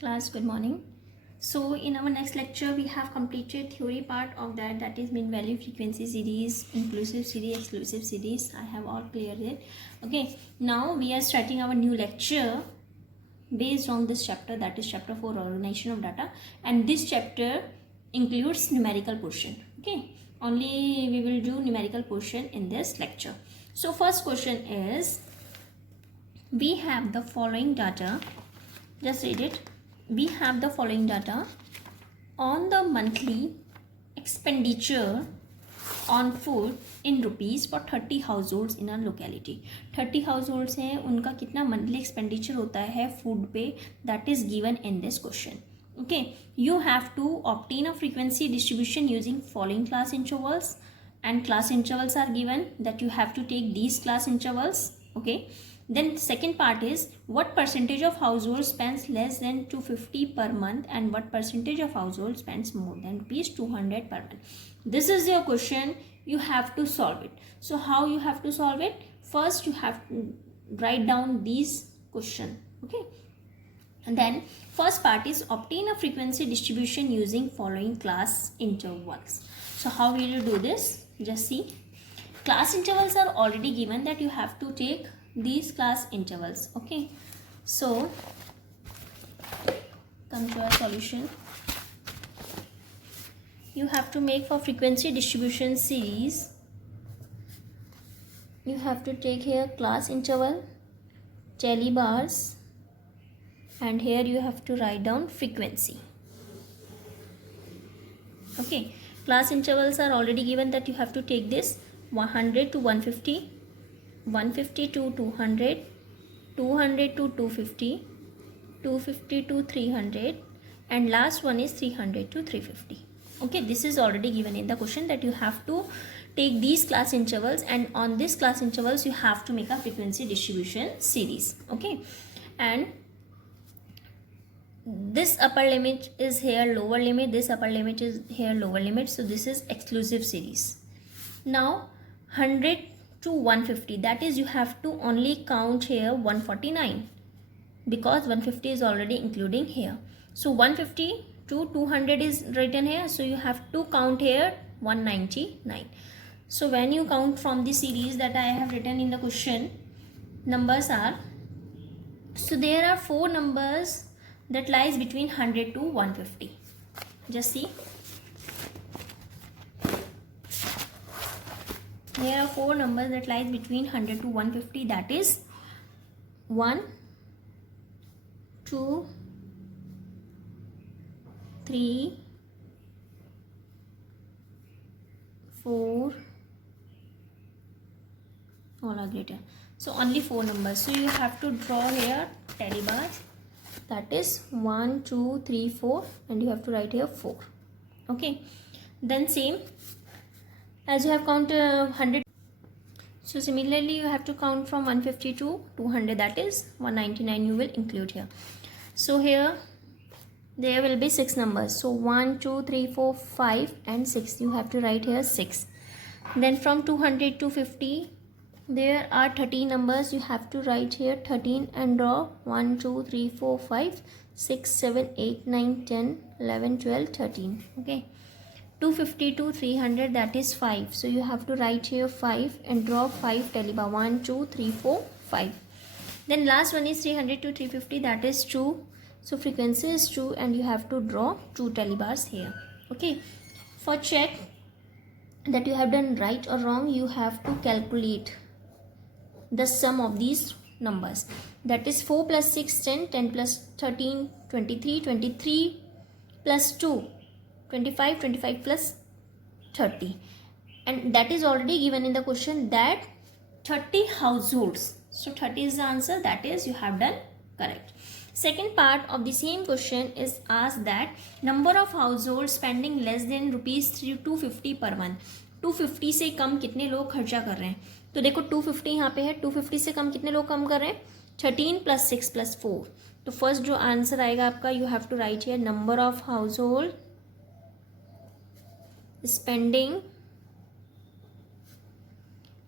Class, good morning. So in our next lecture we have completed theory part of that is mean value frequency series, inclusive series, exclusive series. I have all cleared it. Okay, now we are starting our new lecture based on this chapter, that is chapter 4, organization of data, and this chapter includes numerical portion. Okay, only we will do numerical portion in this lecture. So first question is, we have the following data, just read it. We have the following data on the monthly expenditure on food in rupees for 30 households in a locality. 30 households हैं, उनका कितना monthly expenditure होता है food पे, that is given in this question. Okay, you have to obtain a frequency distribution using following class intervals, and class intervals are given that you have to take these class intervals. Okay, then second part is, what percentage of households spends less than 250 per month and what percentage of households spends more than rupees 200 per month. This is your question, you have to solve it. So how you have to solve it? First you have to write down these question. Okay, and then first part is, obtain a frequency distribution using following class intervals. So how will you do this? Just see, class intervals are already given that you have to take these class intervals. Okay, so come to our solution. You have to make for frequency distribution series, you have to take here class interval, tally bars, and here you have to write down frequency. Okay, class intervals are already given that you have to take this 100 to 150, 150 to 200, 200 to 250, 250 to 300, and last one is 300 to 350. Okay, this is already given in the question that you have to take these class intervals, and on this class intervals you have to make a frequency distribution series. Okay, and this upper limit is here lower limit, this upper limit is here lower limit, so this is exclusive series. Now 100 to 150, that is you have to only count here 149 because 150 is already including here. So 150 to 200 is written here, so you have to count here 199. So when you count from the series that I have written in the question, numbers are, so there are 4 numbers that lies between 100 to 150. Just see, there are 4 numbers that lies between 100 to 150, that is 1, 2, 3, 4, all are greater. So only 4 numbers. So you have to draw here tally bars, that is 1, 2, 3, 4, and you have to write here 4. Okay, then same as you have counted 100. So similarly you have to count from 150 to 200, that is 199 you will include here. So here there will be 6 numbers, so 1, 2, 3, 4, 5 and 6, you have to write here 6. Then from 200 to 50 there are 13 numbers, you have to write here 13 and draw 1, 2, 3, 4, 5, 6, 7, 8, 9, 10, 11, 12, 13. Okay, 250 to 300, that is 5, so you have to write here 5 and draw 5 tally bar, 1, 2, 3, 4, 5. Then last one is 300 to 350, that is 2, so frequency is 2 and you have to draw 2 tally bars here. Okay, for check that you have done right or wrong, you have to calculate the sum of these numbers, that is 4 plus 6 10, 10 plus 13 23, 23 plus 2 25, 25 plus 30, and that is already given in the question that 30 households. So 30 is the answer, that is you have done correct. Second part of the same question is asked that number of households spending less than rupees 250 per month. 250 से कम कितने लोग खर्चा कर रहे हैं, तो देखो 250 यहाँ पे है, 250 से कम कितने लोग कम कर रहे हैं, 13 plus 6 plus 4. तो फर्स्ट जो आंसर आएगा आपका, you have to write here number of household spending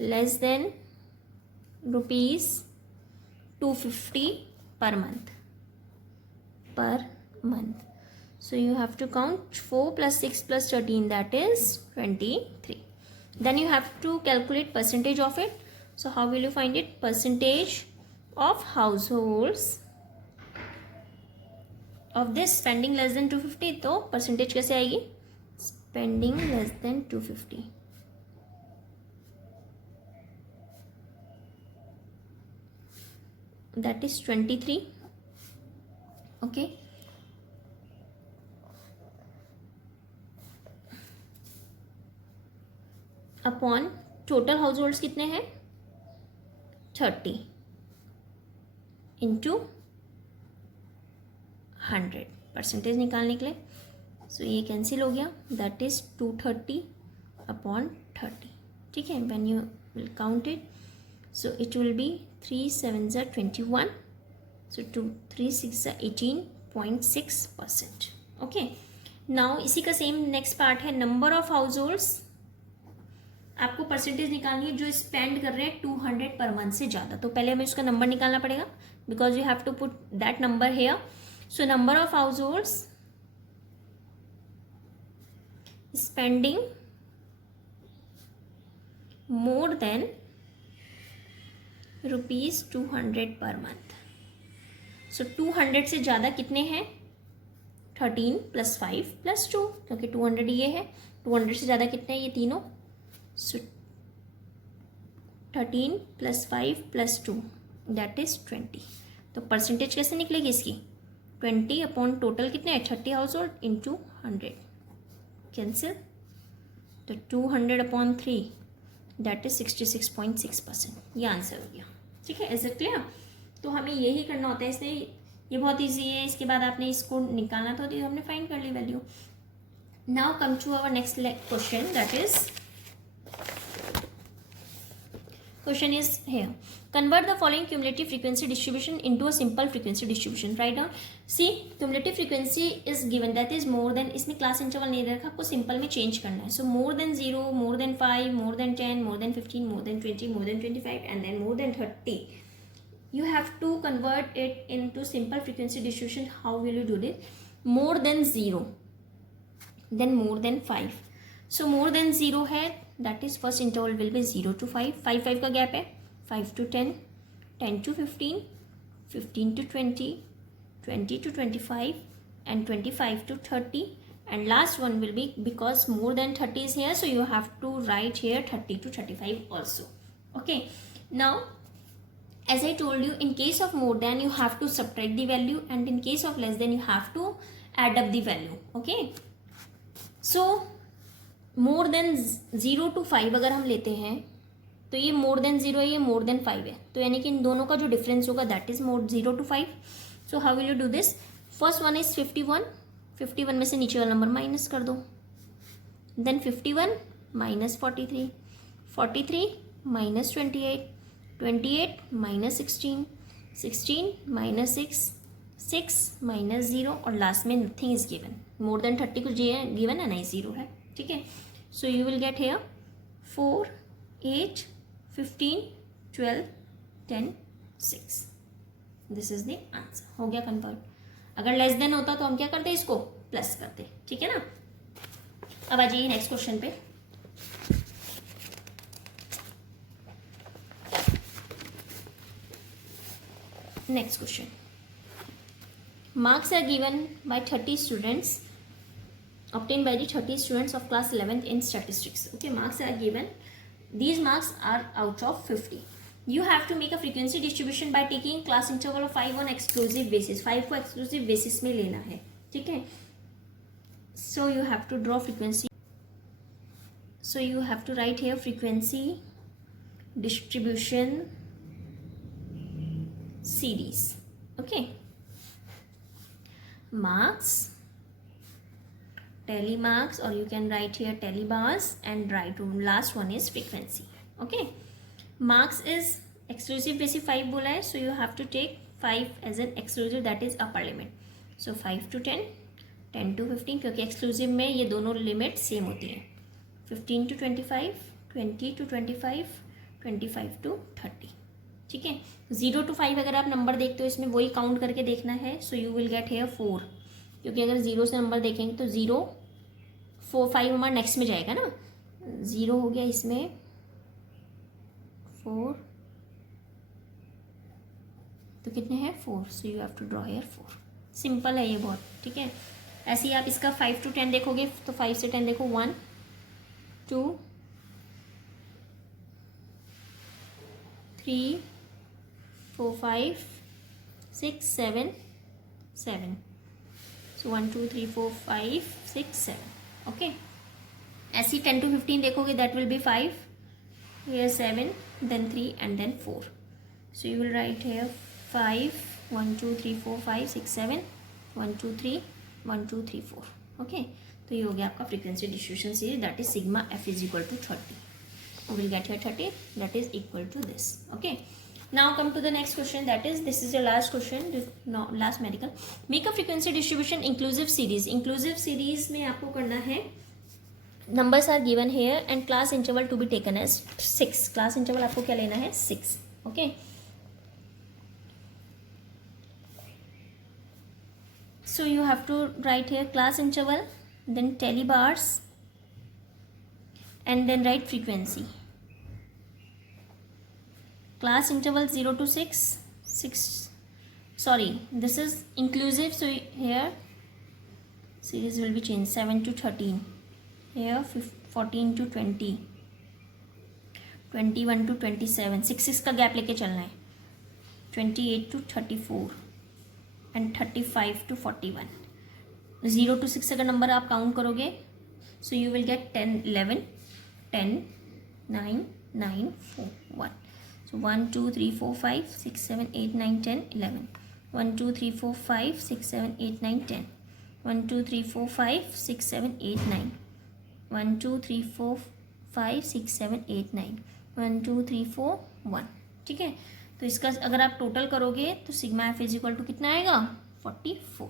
less than rupees 250 per month. month. So you have to count 4 plus 6 plus 13, that is 23. Then you have to calculate percentage of it. So how will you find it? Percentage of households of this spending less than 250. तो percentage कैसे आएगी? Spending less than 250. That is 23. Okay. Upon total house holds कितने हैं? 30 into 100 percentage निकालने के लिए. सो ये cancel हो गया. That is 230 upon 30. ठीक है. When you will count it, so it will be 3 7 21. So 2 3 6 18.6%. Okay. Now इसी का सेम नेक्स्ट पार्ट है नंबर ऑफ हाउस होल्ड्स. आपको परसेंटेज निकालनी है जो स्पेंड कर रहे हैं 200 पर मंथ से ज़्यादा. तो पहले हमें उसका नंबर निकालना पड़ेगा because you have to put that number here. So number of households spending more than ₹200 per month. सो 200 से ज़्यादा कितने हैं? 13 + 5 + 2, क्योंकि 200 ये है. 200 से ज़्यादा कितने हैं ये तीनों? So 13 + 5 + 2 that is 20. तो परसेंटेज कैसे निकलेगी इसकी? 20 अपॉन टोटल कितने हैं? 30 हाउस होल्ड इंटू 100. कैंसिल. तो 200 अपॉन 3 दैट इज 66.6%. ये आंसर हो गया. ठीक है. Is it clear? तो हमें यही करना होता है. इसलिए ये बहुत ईजी है. इसके बाद आपने इसको निकालना था तो हमने फाइंड कर ली value. Now come to our next question. That is question is here. Convert the following cumulative frequency distribution into a simple frequency distribution. Write down. See, cumulative frequency is given, that is more than. इसमें class interval नहीं दे रखा, आपको simple में change करना है. So more than 0, more than 5, more than 10, more than 15, more than 20, more than 25 and then more than 30. You have to convert it into simple frequency distribution. How will you do this? More than 0, then more than 5. So more than 0 है, that is first interval will be 0 to 5. 5 का gap है. 5 to 10, 10 to 15, 15 to 20, 20 to 25 and 25 to 30. And last one will be, because more than 30 is here, so you have to write here 30 to 35 also. Okay. Now as I told you, in case of more than you have to subtract the value, and in case of less than you have to add up the value. Okay. So more than 0 to 5 अगर हम लेते हैं तो ये more than 0 है, ये more than 5 है. तो यानी कि इन दोनों का जो डिफरेंस होगा that is more 0 to 5. So how will you do this? First one is 51. 51 में से नीचे वाला नंबर माइनस कर दो. Then 51 minus 43, 43 minus 28, 28 minus 16, 16 minus 6, 6 minus 0 और लास्ट में nothing is given. More than 30 कुछ गिवन है नहीं, 0 है. ठीक है. So you will get here 4, 8, 15, 12, 10, 6. This is the answer. हो गया कन्वर्ट. अगर लेस देन होता तो हम क्या करते? इसको प्लस करते. ठीक है ना. अब आ जाइए नेक्स्ट क्वेश्चन पे. Next question. Marks are given by 30 students obtained by the 30 students of class 11th in statistics. Okay, marks are given. These marks are out of 50. You have to make a frequency distribution by taking class interval of 5 on exclusive basis. 5 को exclusive basis में लेना है. ठीक है. So you have to draw frequency. So you have to write here frequency distribution series. Okay. Marks, tally marks, or you can write here tally bars, and write last one is frequency. Okay. Marks is exclusive basis 5 बोला है, so you have to take 5 as an exclusive, that is upper limit. So 5 to 10, 10 to 15, क्योंकि exclusive में ये दोनों limit same होती हैं. 15 to 25, 20 to 25, 25 to 30. ठीक है. 0 to 5 अगर आप नंबर देखते हो इसमें वही काउंट करके देखना है. So you will get here 4. क्योंकि अगर 0 से नंबर देखेंगे तो 0 4 5 हमारा नेक्स्ट में जाएगा ना, 0 हो गया इसमें, 4, तो कितने हैं 4, so you have to draw here 4। Simple है ये बहुत, ठीक है। ऐसे ही आप इसका 5 to 10 देखोगे तो 5 से 10 देखो, 1 2 3 4 5 6 7 7, सो 1 2 3 4 5 6 7, ओके। ऐसे ही 10 to 15 देखोगे, that will be 5, here 7, then 3 and then 4, so you will write here 5 1 2 3 4 5 6 7 1 2 3 1 2 3 4, okay. तो ये हो गया आपका frequency distribution series, that is sigma F is equal to 30, we will get here 30, that is equal to this, okay। Now come to the next question, that is this is your last question, no, last medical, make a frequency distribution inclusive series। inclusive series में आपको करना है, numbers are given here and class interval to be taken as 6, class interval आपको क्या लेना है 6, okay। So you have to write here class interval, then tellybars, and then write frequency। Class interval 0 to 6, 6, sorry, this is inclusive, so here series will be changed, 7 to 13, here 14 to 20, 21 to 27, 6 का gap लेके चलना है, 28 to 34 and 35 to 41। 0 to 6 अगर number आप count करोगे, सो you will gate 10 11 10 9 9 4 1, so 1 2 3 4 5 6 7 8 9 10 11, 1 2 3 4 5 6 7 8 9 10, 1 2 3 4 5 6 7 8 9, 1 2 3 4 5 6 7 8 9, 1 2 3 4 1, ठीक है। तो इसका अगर आप टोटल करोगे तो sigma F is equal to कितना आएगा 44।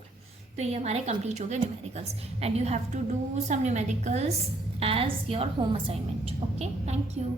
तो ये हमारे कंप्लीट हो गए numericals, and you have to do some numericals as your home assignment, okay. Thank you.